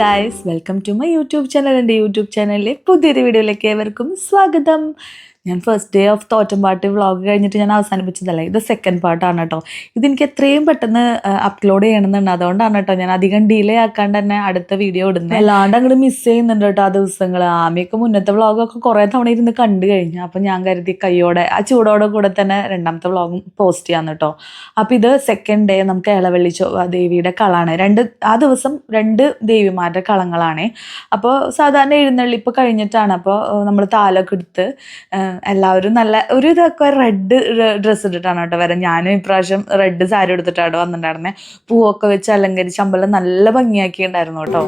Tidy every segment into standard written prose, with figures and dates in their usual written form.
Guys, welcome to my YouTube channel. എൻ്റെ YouTube ചാനലിലെ പുതിയൊരു വീഡിയോയിലേക്ക് ഏവർക്കും സ്വാഗതം. ഞാൻ ഫസ്റ്റ് ഡേ ഓഫ് തോറ്റമ്പാട്ട് വ്ളോഗ് കഴിഞ്ഞിട്ട് ഞാൻ അവസാനിപ്പിച്ചതല്ല, ഇത് സെക്കൻഡ് പാർട്ടാണ് കേട്ടോ. ഇതെനിക്ക് എത്രയും പെട്ടെന്ന് അപ്ലോഡ് ചെയ്യണമെന്നുണ്ട്, അതുകൊണ്ടാണ് കേട്ടോ ഞാൻ അധികം ഡിലേ ആക്കാണ്ട് തന്നെ അടുത്ത വീഡിയോ ഇടുന്നത്. അല്ലാണ്ട് അങ്ങോട്ട് മിസ് ചെയ്യുന്നുണ്ട് കേട്ടോ ആ ദിവസങ്ങൾ. ആമിയൊക്കെ മുന്നത്തെ വ്ളോഗൊക്കെ കുറേ തവണ ഇരുന്ന് കണ്ടു കഴിഞ്ഞു. അപ്പം ഞാൻ കരുതി കയ്യോടെ ആ ചൂടോടെ കൂടെ തന്നെ രണ്ടാമത്തെ വ്ളോഗും പോസ്റ്റ് ചെയ്യാന്ന് കേട്ടോ. അപ്പം ഇത് സെക്കൻഡ് ഡേ നമുക്ക് ഇളവള്ളി ദേവിയുടെ കളാണ്. ആ ദിവസം 2 ദേവിമാരുടെ കളങ്ങളാണ്. അപ്പോൾ സാധാരണ എഴുന്നള്ളിപ്പ് കഴിഞ്ഞിട്ടാണ്. അപ്പോൾ നമ്മൾ താലൊക്കെ എടുത്ത് എല്ലാവരും നല്ല ഒരു ഇതൊക്കെ റെഡ് ഡ്രസ്സ് ഇട്ടിട്ടാണ് കേട്ടോ വരാം. ഞാനും ഇപ്രാവശ്യം റെഡ് സാരി എടുത്തിട്ടാണ് വന്നിട്ടുണ്ടായിരുന്നത്. പൂവൊക്കെ വെച്ച് അലങ്കരിച്ച് അമ്പലം നല്ല ഭംഗിയാക്കിയിട്ടുണ്ടായിരുന്നു കേട്ടോ.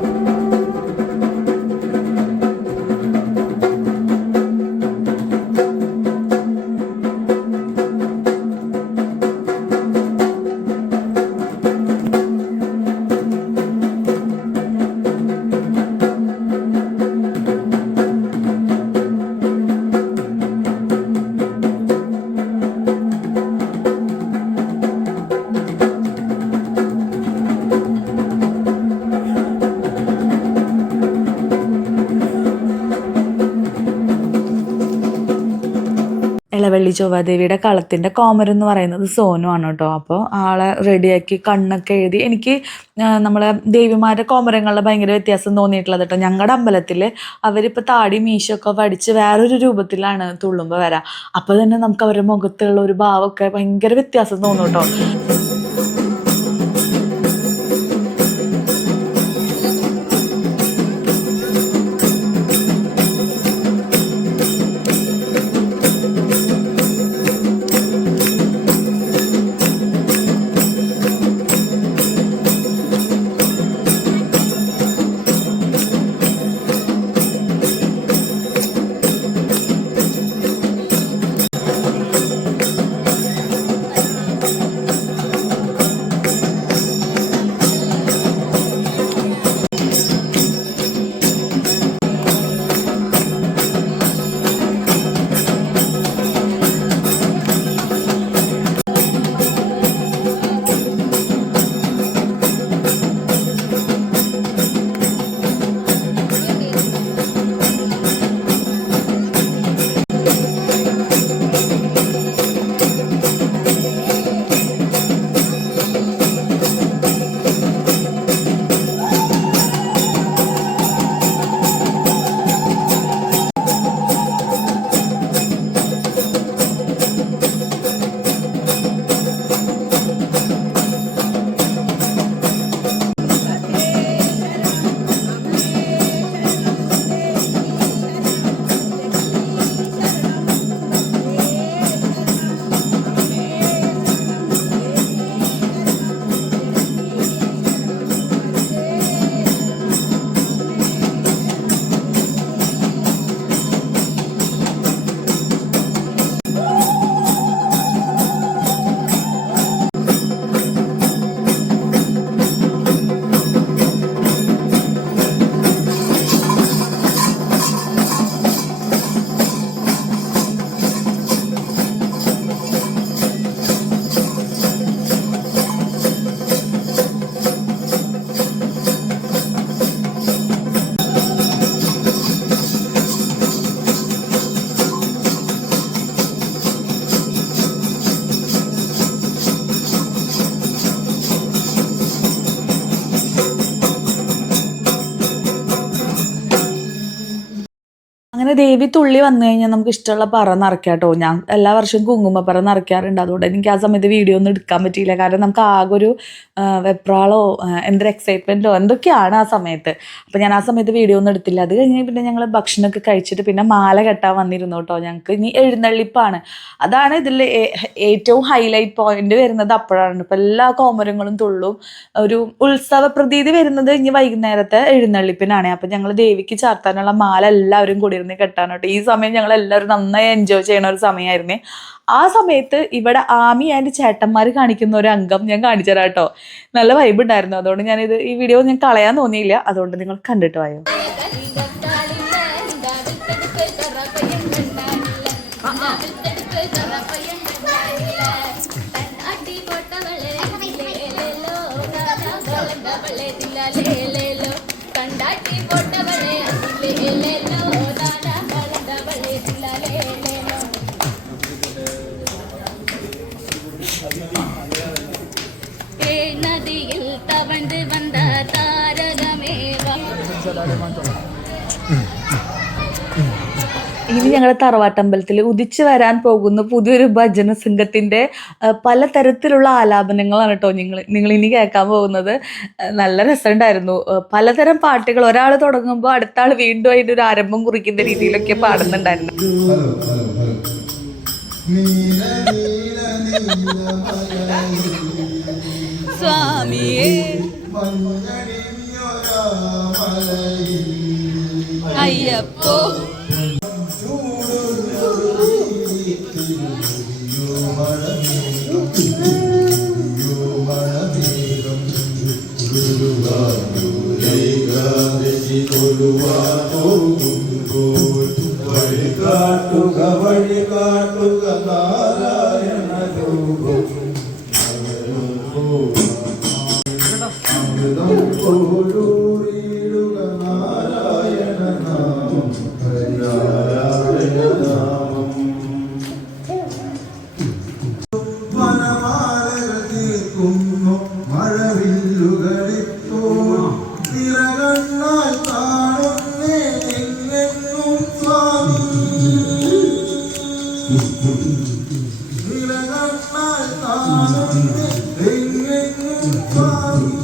ഇളവള്ളി ചൊവ്വാദേവിയുടെ കളത്തിൻ്റെ കോമരം എന്ന് പറയുന്നത് സോനു ആണ് കേട്ടോ. അപ്പോൾ ആളെ റെഡിയാക്കി കണ്ണൊക്കെ എഴുതി. എനിക്ക് നമ്മളെ ദേവിമാരുടെ കോമരങ്ങളുടെ ഭയങ്കര വ്യത്യാസം തോന്നിയിട്ടുള്ളത് കേട്ടോ. ഞങ്ങളുടെ അമ്പലത്തിൽ അവരിപ്പോൾ താടി മീശയൊക്കെ വടിച്ച് വേറൊരു രൂപത്തിലാണ് തുള്ളുമ്പോൾ വരാം. അപ്പോൾ തന്നെ നമുക്ക് അവരുടെ മുഖത്തുള്ള ഒരു ഭാവമൊക്കെ ഭയങ്കര വ്യത്യാസം തോന്നും കേട്ടോ. അങ്ങനെ ദേവി തുള്ളി വന്നു കഴിഞ്ഞാൽ നമുക്ക് ഇഷ്ടമുള്ള പറ നിറയ്ക്കാം കേട്ടോ. ഞാൻ എല്ലാ വർഷവും കുങ്കുമപ്പറ നിറയ്ക്കാറുണ്ട്. അതുകൊണ്ട് എനിക്ക് ആ സമയത്ത് വീഡിയോ ഒന്നും എടുക്കാൻ പറ്റിയില്ല. കാരണം നമുക്ക് ആകെ ഒരു വെപ്രാളോ എന്തൊരു എക്സൈറ്റ്മെൻറ്റോ എന്തൊക്കെയാണ് ആ സമയത്ത്. അപ്പോൾ ഞാൻ ആ സമയത്ത് വീഡിയോ ഒന്നും എടുത്തില്ല. അത് കഴിഞ്ഞ് പിന്നെ ഞങ്ങൾ ഭക്ഷണമൊക്കെ കഴിച്ചിട്ട് പിന്നെ മാല കെട്ടാൻ വന്നിരുന്നു കേട്ടോ. ഞങ്ങൾക്ക് ഇനി എഴുന്നള്ളിപ്പാണ്. അതാണ് ഇതിൽ ഏറ്റവും ഹൈലൈറ്റ് പോയിന്റ് വരുന്നത് അപ്പോഴാണ്. ഇപ്പോൾ എല്ലാ കോമരങ്ങളും തുള്ളും. ഒരു ഉത്സവ പ്രതീതി വരുന്നത് ഇനി വൈകുന്നേരത്തെ എഴുന്നള്ളിപ്പിനാണ്. അപ്പം ഞങ്ങൾ ദേവിക്ക് ചാർത്താനുള്ള മാല എല്ലാവരും കൂടി കെട്ടാനോട്ടോ. ഈ സമയം ഞങ്ങൾ എല്ലാവരും നന്നായി എൻജോയ് ചെയ്യണ ഒരു സമയമായിരുന്നേ. ആ സമയത്ത് ഇവിടെ ആമി ആൻഡ് ചേട്ടന്മാർ കാണിക്കുന്ന ഒരു അംഗം ഞാൻ കാണിച്ചു തരാം കേട്ടോ. നല്ല വൈബ് ഉണ്ടായിരുന്നു. അതുകൊണ്ട് ഈ വീഡിയോ ഞാൻ കളയാൻ തോന്നിയില്ല. അതുകൊണ്ട് നിങ്ങൾ കണ്ടിട്ട് വായോ. നദിയിൽ തവണ്ട് വന്ന താരകമേവ. ഇനി ഞങ്ങളുടെ തറവാട്ടമ്പലത്തിൽ ഉദിച്ചു വരാൻ പോകുന്ന പുതിയൊരു ഭജന സംഘത്തിന്റെ പലതരത്തിലുള്ള ആലാപനങ്ങളാണ് കേട്ടോ നിങ്ങൾ ഇനി കേൾക്കാൻ പോകുന്നത്. നല്ല രസമുണ്ടായിരുന്നു. പലതരം പാട്ടുകൾ ഒരാൾ തുടങ്ങുമ്പോൾ അടുത്ത ആൾ വീണ്ടും അതിൻ്റെ ഒരു ആരംഭം കുറിക്കുന്ന രീതിയിലൊക്കെ പാടുന്നുണ്ടായിരുന്നു. സ്വാമിയേ അയ്യപ്പോ വഴികാട്ടുക നാരായണ രൂപം കൊടൂരിടുക നാരായണ നാമം നാരായണ നാമം. വനമാലകൾ തീർക്കുന്നു മഴവില്ലുകളിപ്പോൾ തിരകണ്ണാൽ കാണുന്നേ എങ്ങെങ്ങും സ്വാമി. തിരകണ്ണാൽ കാണുന്നേ എങ്ങെങ്ങും സ്വാമി.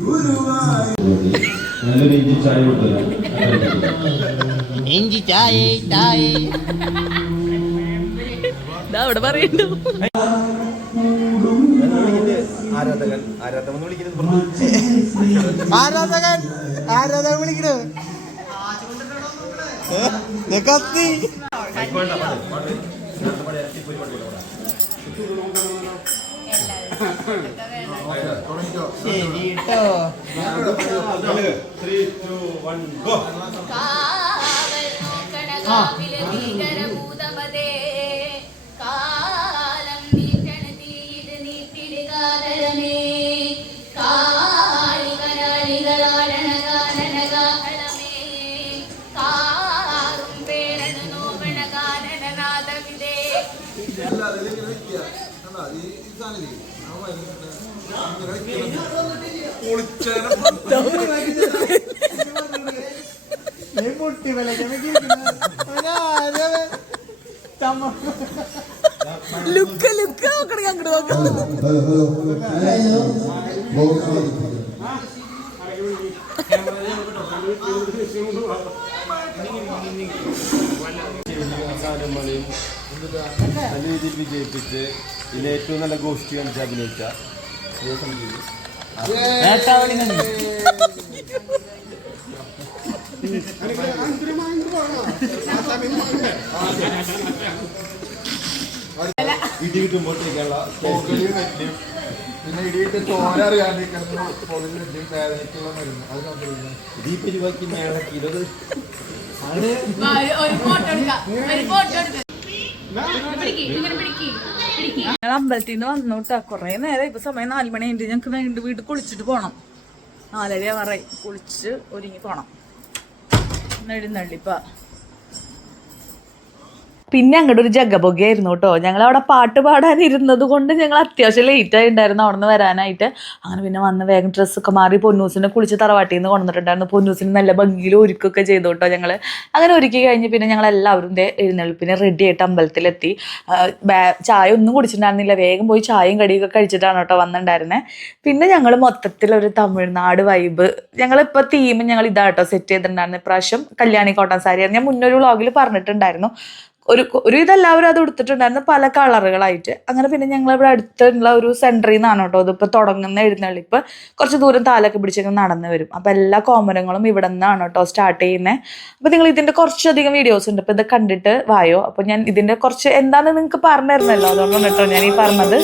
ഗുരുവായൂർ നല്ലൊരു ഇഞ്ചി ചായ കൊടുത്തല്ലോ. ഇഞ്ചി ചായ ചായ അവിടെ പറയുന്നു. ആരാധകൻ വിളിക്കുന്നത് കത്തി ശരിട്ടോ. കാവൽ നോക്കണ കാവിലെ ഭീകരഭൂതമതേ. കാലം നീട്ടണ തീയിട് നീട്ടിടുകാതരമേ. കാളികരാളികളാടണ ഗാനനഗാഹളമേ. കാറും പേരണ നോവണ ഗാനനനാദവിതേ. ലുക്ക് നോക്കണേ അങ്ങോട്ട് നോക്കാം. നല്ല രീതിയിൽ വിജയിപ്പിച്ച് ഇതിൽ ഏറ്റവും നല്ല ഗോഷ്ഠി കാണിച്ച് അഭിനയിച്ച ഇടി കിട്ടുമ്പോഴത്തേക്കുള്ള പിന്നെ ഇടിയിട്ട് തോരറിയാണ്ട് വേദനയ്ക്കുള്ള മരുന്ന് അത് ഈ പരിപാടിക്ക് മേളക്കിയത് ഞങ്ങൾ അമ്പലത്തിൽ നിന്ന് വന്നു കേട്ടോ. കുറേ നേരം ഇപ്പൊ സമയം 4 മണിയായിട്ട് ഞങ്ങൾക്ക് വീണ്ടും വീട്ടിൽ കുളിച്ചിട്ട് പോകണം. 4:30 ആവാറായി. കുളിച്ച് ഒരുങ്ങി പോണം. നെടുന്നള്ളിപ്പ പിന്നെ അങ്ങോട്ട് ഒരു ജഗബൊഗയായിരുന്നു കേട്ടോ. ഞങ്ങളവിടെ പാട്ട് പാടാനിരുന്നത് കൊണ്ട് ഞങ്ങൾ അത്യാവശ്യം ലേറ്റ് ആയിട്ടുണ്ടായിരുന്നു അവിടെ നിന്ന് വരാനായിട്ട്. അങ്ങനെ പിന്നെ വന്ന് വേഗം ഡ്രസ്സൊക്കെ മാറി പൊന്നൂസിനെ കുളിച്ച് തറവാട്ടിൽ നിന്ന് കൊണ്ടുവന്നിട്ടുണ്ടായിരുന്നു. പൊന്നൂസിന് നല്ല ഭംഗിയിൽ ഒരുക്കൊക്കെ ചെയ്തു കേട്ടോ ഞങ്ങൾ. അങ്ങനെ ഒരുക്കി കഴിഞ്ഞ് പിന്നെ ഞങ്ങൾ എല്ലാവരും എഴുന്നള്ളിപ്പിനെ റെഡി ആയിട്ട് അമ്പലത്തിലെത്തി. ചായ ഒന്നും കുടിച്ചിട്ടുണ്ടായിരുന്നില്ല. വേഗം പോയി ചായയും കടിയൊക്കെ കഴിച്ചിട്ടാണ് കേട്ടോ വന്നിട്ടുണ്ടായിരുന്നത്. പിന്നെ ഞങ്ങൾ മൊത്തത്തിലൊരു തമിഴ്നാട് വൈബ്. ഞങ്ങളിപ്പോൾ തീം ഞങ്ങൾ ഇതാട്ടോ സെറ്റ് ചെയ്തിട്ടുണ്ടായിരുന്നു. ഇപ്രാവശ്യം കല്യാണി കോട്ടൺ സാരിയാണ്. ഞാൻ മുന്നൊരു വ്ളോഗിൽ പറഞ്ഞിട്ടുണ്ടായിരുന്നു. ഒരു ഇതെല്ലാവരും അത് എടുത്തിട്ടുണ്ടായിരുന്നു പല കളറുകളായിട്ട്. അങ്ങനെ പിന്നെ ഞങ്ങളിവിടെ അടുത്തുള്ള ഒരു സെൻറ്ററിൽ നിന്നാണ് കേട്ടോ ഇതിപ്പോൾ തുടങ്ങുന്ന എഴുന്നള്ളിപ്പ്. കുറച്ച് ദൂരം താലൊക്കെ പിടിച്ചൊക്കെ നടന്നു വരും. അപ്പോൾ എല്ലാ കോമരങ്ങളും ഇവിടെ നിന്നാണ് കേട്ടോ സ്റ്റാർട്ട് ചെയ്യുന്നത്. അപ്പോൾ നിങ്ങൾ ഇതിൻ്റെ കുറച്ചധികം വീഡിയോസ് ഉണ്ട്. അപ്പോൾ ഇത് കണ്ടിട്ട് വായോ. അപ്പോൾ ഞാൻ ഇതിൻ്റെ കുറച്ച് എന്താണെന്ന് നിങ്ങൾക്ക് പറഞ്ഞു തരുന്നല്ലോ. അതുകൊണ്ടാണ് കേട്ടോ ഞാൻ ഈ പറഞ്ഞത്.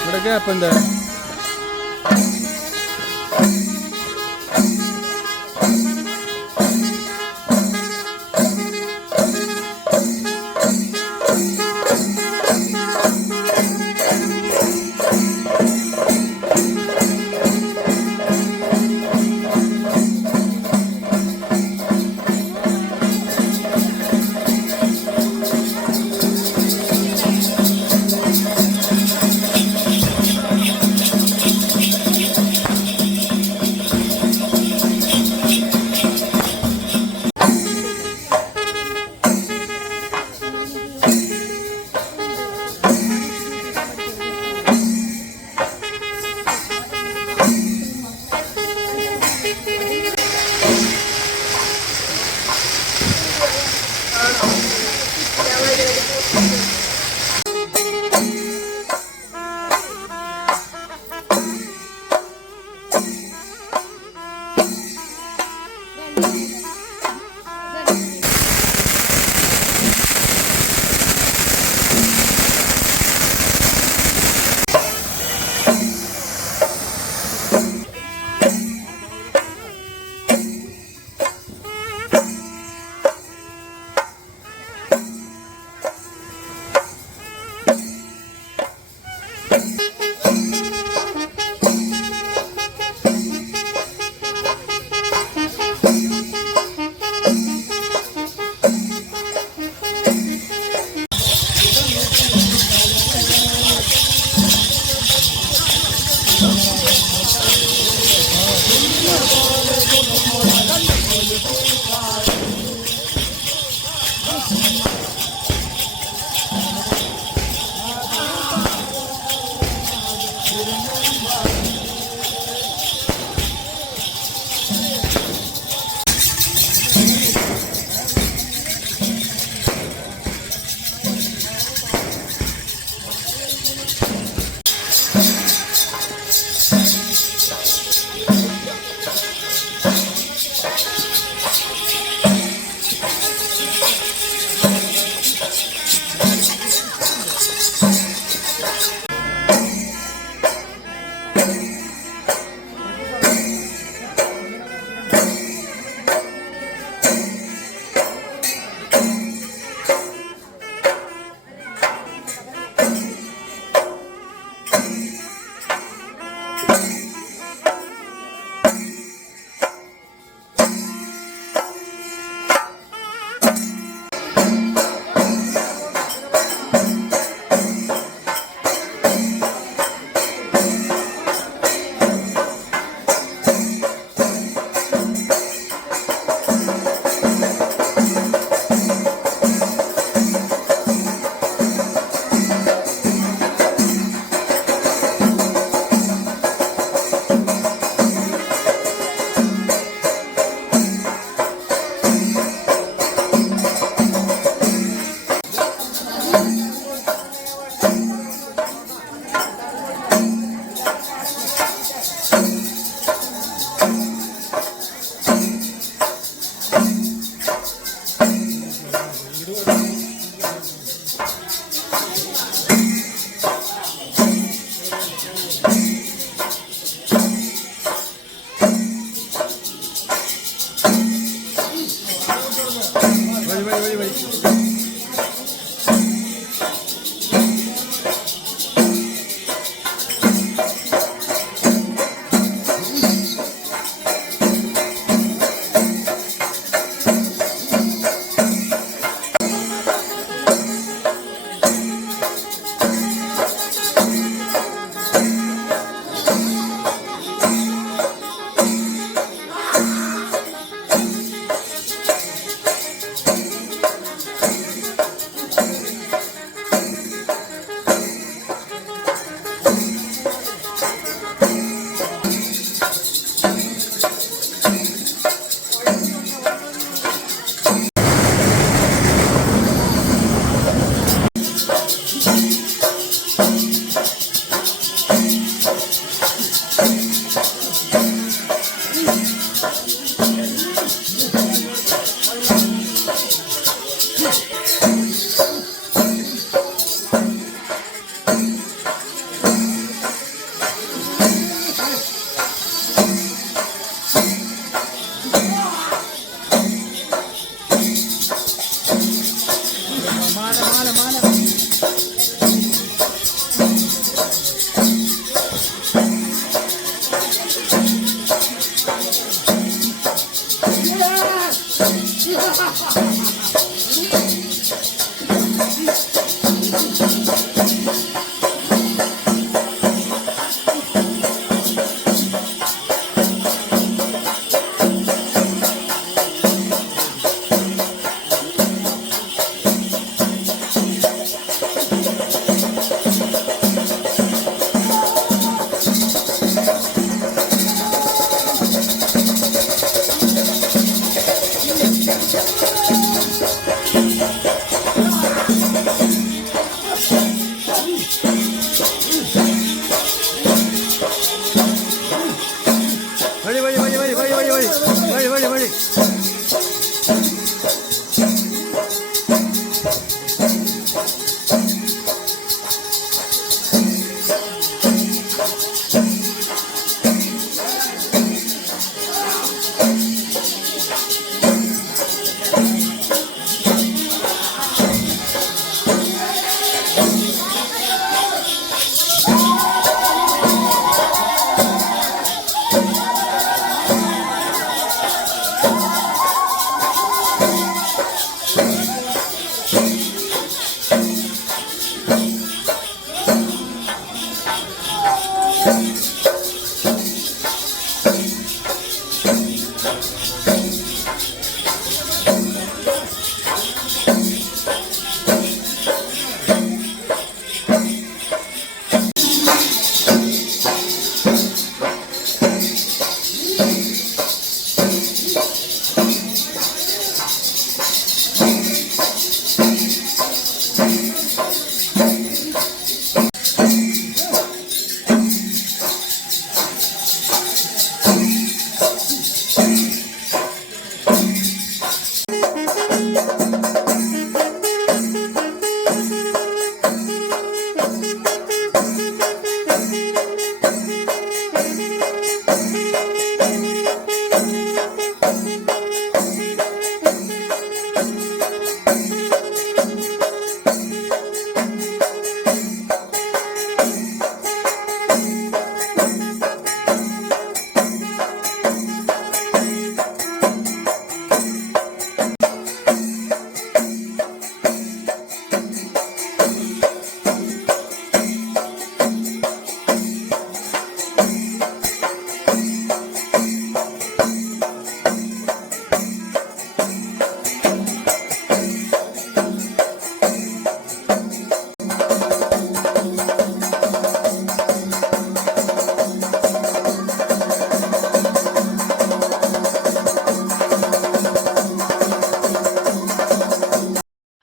ഇവിടെ ഗ്യാപ്പ് ഉണ്ട്.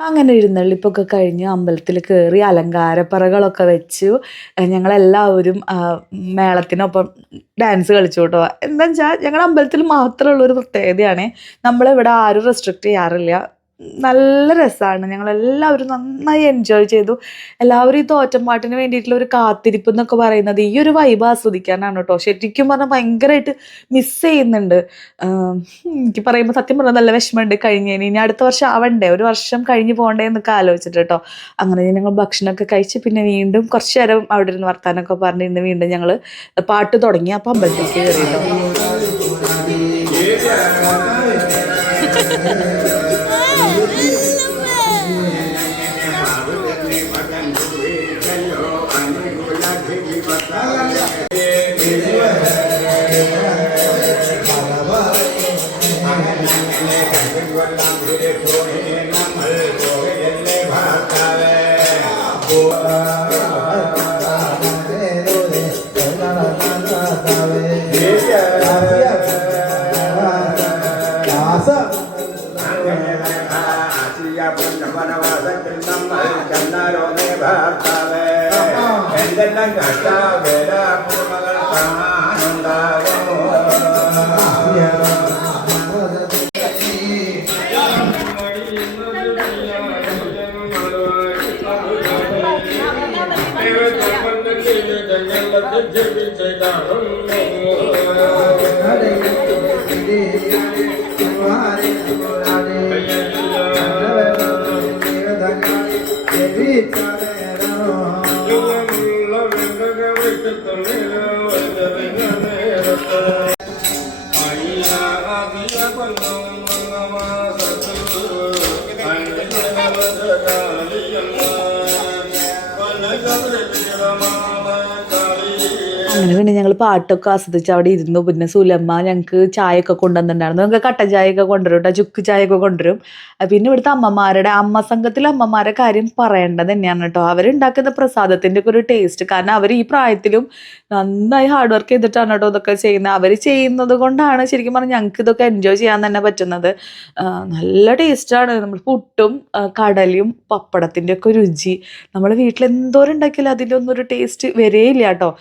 അങ്ങനെ എഴുന്നള്ളിപ്പൊക്കെ കഴിഞ്ഞ് അമ്പലത്തിൽ കയറി അലങ്കാരപ്പറകളൊക്കെ വെച്ചു. ഞങ്ങളെല്ലാവരും മേളത്തിനൊപ്പം ഡാൻസ് കളിച്ചു കേട്ടോ. എന്താ വെച്ചാൽ ഞങ്ങളുടെ അമ്പലത്തിൽ മാത്രമുള്ളൊരു പ്രത്യേകതയാണ്, നമ്മളിവിടെ ആരും റെസ്ട്രിക്റ്റ് ചെയ്യാറില്ല. നല്ല രസമാണ്. ഞങ്ങളെല്ലാവരും നന്നായി എൻജോയ് ചെയ്തു. എല്ലാവരും ഈ തോറ്റംപാട്ടിന് വേണ്ടിയിട്ടുള്ള ഒരു കാത്തിരിപ്പ് എന്നൊക്കെ പറയുന്നത് ഈ ഒരു വൈബ് ആസ്വദിക്കാനാണ് കേട്ടോ. ശരിക്കും പറഞ്ഞാൽ ഭയങ്കരമായിട്ട് മിസ് ചെയ്യുന്നുണ്ട്. എനിക്ക് പറയുമ്പോൾ സത്യം പറഞ്ഞാൽ നല്ല വിഷമമുണ്ട് കഴിഞ്ഞതിന്. ഇനി അടുത്ത വർഷം ആവണ്ടേ, ഒരു വർഷം കഴിഞ്ഞ് പോകണ്ടേ എന്നൊക്കെ ആലോചിച്ചിട്ട് കേട്ടോ. അങ്ങനെ ഞങ്ങൾ ഭക്ഷണമൊക്കെ കഴിച്ച് പിന്നെ വീണ്ടും കുറച്ച് നേരം അവിടെ ഇരുന്ന് വർത്താനമൊക്കെ പറഞ്ഞിരുന്ന് വീണ്ടും ഞങ്ങൾ പാട്ട് തുടങ്ങി. അപ്പം അമ്പലത്തിലേക്ക് കയറി കേട്ടോ. എന്തെല്ലാം കഷ്ടവേല പൂർണ്ണകൾ കാണുണ്ടാകുമോ? അങ്ങനെ പിന്നെ ഞങ്ങൾ പാട്ടൊക്കെ ആസ്വദിച്ച് അവിടെ ഇരുന്നു. പിന്നെ സുലമ്മ ഞങ്ങൾക്ക് ചായയൊക്കെ കൊണ്ടുവന്നിട്ടുണ്ടായിരുന്നു. ഞങ്ങൾക്ക് കട്ടൻ ചായയൊക്കെ കൊണ്ടുവരും കേട്ടോ, ചുക്ക് ചായയൊക്കെ കൊണ്ടുവരും. പിന്നെ ഇവിടുത്തെ അമ്മ സംഘത്തിലെ അമ്മമാരെ കാര്യം പറയേണ്ടത് തന്നെയാണ് കേട്ടോ. അവരുണ്ടാക്കുന്ന പ്രസാദത്തിൻ്റെ ഒക്കെ ഒരു ടേസ്റ്റ്, കാരണം അവർ ഈ പ്രായത്തിലും നന്നായി ഹാർഡ് വർക്ക് ചെയ്തിട്ടാണ് കേട്ടോ ഇതൊക്കെ ചെയ്യുന്നത്. അവർ ചെയ്യുന്നത് കൊണ്ടാണ് ശരിക്കും പറഞ്ഞാൽ ഞങ്ങൾക്ക് ഇതൊക്കെ എൻജോയ് ചെയ്യാൻ തന്നെ പറ്റുന്നത്. നല്ല ടേസ്റ്റാണ്. നമ്മൾ പുട്ടും കടലയും പപ്പടത്തിൻ്റെ ഒക്കെ രുചി നമ്മൾ വീട്ടിൽ എന്തോരം ഉണ്ടാക്കിയാലും അതിൻ്റെ ഒന്നും ഒരു ടേസ്റ്റ് വരേയില്ല കേട്ടോ.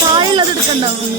താഴെയുള്ളത് എടുക്കണ്ടാവും.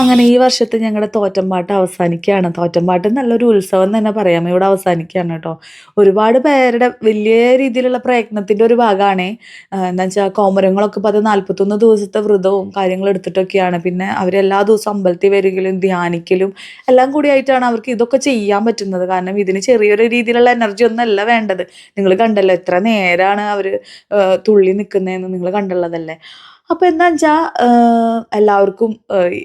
അങ്ങനെ ഈ വർഷത്തെ ഞങ്ങളുടെ തോറ്റംപാട്ട് അവസാനിക്കുകയാണ്. തോറ്റംപാട്ട് നല്ലൊരു ഉത്സവം തന്നെ പറയാം, ഇവിടെ അവസാനിക്കുകയാണ് കേട്ടോ. ഒരുപാട് പേരുടെ വലിയ രീതിയിലുള്ള പ്രയത്നത്തിൻ്റെ ഒരു ഭാഗമാണ്. എന്താ വെച്ചാൽ കോമരങ്ങളൊക്കെ ഇപ്പോൾ അത് 41 ദിവസത്തെ വ്രതവും കാര്യങ്ങളും എടുത്തിട്ടൊക്കെയാണ്. പിന്നെ അവരെല്ലാ ദിവസവും അമ്പലത്തിൽ വരികയും ധ്യാനിക്കലും എല്ലാം കൂടിയായിട്ടാണ് അവർക്ക് ഇതൊക്കെ ചെയ്യാൻ പറ്റുന്നത്. കാരണം ഇതിന് ചെറിയൊരു രീതിയിലുള്ള എനർജി ഒന്നല്ല വേണ്ടത്. നിങ്ങൾ കണ്ടല്ലോ എത്ര നേരമാണ് അവർ തുള്ളി നിൽക്കുന്നതെന്ന് നിങ്ങൾ കണ്ടുള്ളതല്ലേ. അപ്പോൾ എന്താ വെച്ചാൽ എല്ലാവർക്കും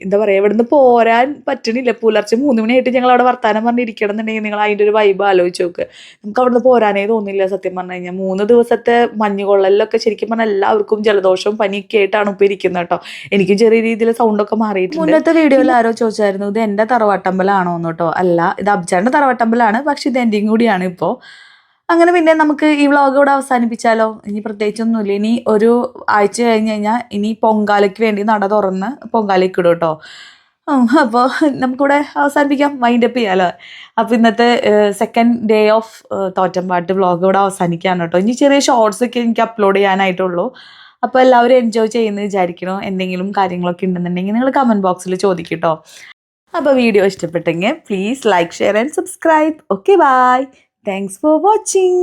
എന്താ പറയുക, ഇവിടുന്ന് പോരാൻ പറ്റണില്ല. പുലർച്ചെ 3 മണിയായിട്ട് ഞങ്ങൾ അവിടെ വർത്താനം പറഞ്ഞിരിക്കണം എന്നുണ്ടെങ്കിൽ നിങ്ങൾ അതിൻ്റെ ഒരു വൈബ് ആലോചിച്ച് നോക്ക്. നമുക്ക് അവിടുന്ന് പോരാനേ തോന്നില്ല സത്യം പറഞ്ഞു കഴിഞ്ഞാൽ. 3 ദിവസത്തെ മഞ്ഞുകൊള്ളലിലൊക്കെ ശരിക്കും പറഞ്ഞാൽ എല്ലാവർക്കും ജലദോഷവും പനിയൊക്കെ ആയിട്ടാണ് ഇപ്പോൾ ഇരിക്കുന്നത് കേട്ടോ. എനിക്കും ചെറിയ രീതിയിൽ സൗണ്ടൊക്കെ മാറിയിട്ടുണ്ട്. മുന്നത്തെ വീഡിയോയിൽ ആരോ ചോദിച്ചായിരുന്നു ഇത് എൻ്റെ തറവാട്ടമ്പലാണോ എന്ന് കേട്ടോ. അല്ല, ഇത് അബ്ജാൻ്റെ തറവാട്ടമ്പലാണ്, പക്ഷെ ഇത് എൻ്റെയും കൂടിയാണ് ഇപ്പോൾ. അങ്ങനെ പിന്നെ നമുക്ക് ഈ വ്ളോഗ് ഇവിടെ അവസാനിപ്പിച്ചാലോ. ഇനി പ്രത്യേകിച്ചൊന്നുമില്ല. ഇനി ഒരു ആഴ്ച കഴിഞ്ഞ് കഴിഞ്ഞാൽ ഇനി പൊങ്കാലയ്ക്ക് വേണ്ടി നട തുറന്ന് പൊങ്കാലയ്ക്ക് ഇടും കേട്ടോ. അപ്പോൾ നമുക്കിവിടെ അവസാനിപ്പിക്കാം, വൈൻഡപ്പ് ചെയ്യാമല്ലോ. അപ്പോൾ ഇന്നത്തെ സെക്കൻഡ് ഡേ ഓഫ് തോറ്റംപാട്ട് വ്ളോഗ് ഇവിടെ അവസാനിക്കുകയാണ് കേട്ടോ. ഇനി ചെറിയ ഷോർട്സ് ഒക്കെ എനിക്ക് അപ്ലോഡ് ചെയ്യാനായിട്ടുള്ളൂ. അപ്പോൾ എല്ലാവരും എൻജോയ് ചെയ്യുന്നത് വിചാരിക്കണോ. എന്തെങ്കിലും കാര്യങ്ങളൊക്കെ ഉണ്ടെന്നുണ്ടെങ്കിൽ നിങ്ങൾ കമൻറ്റ് ബോക്സിൽ ചോദിക്കും കേട്ടോ. അപ്പോൾ വീഡിയോ ഇഷ്ടപ്പെട്ടെങ്കിൽ please like, share and subscribe. Okay, bye. Thanks for watching.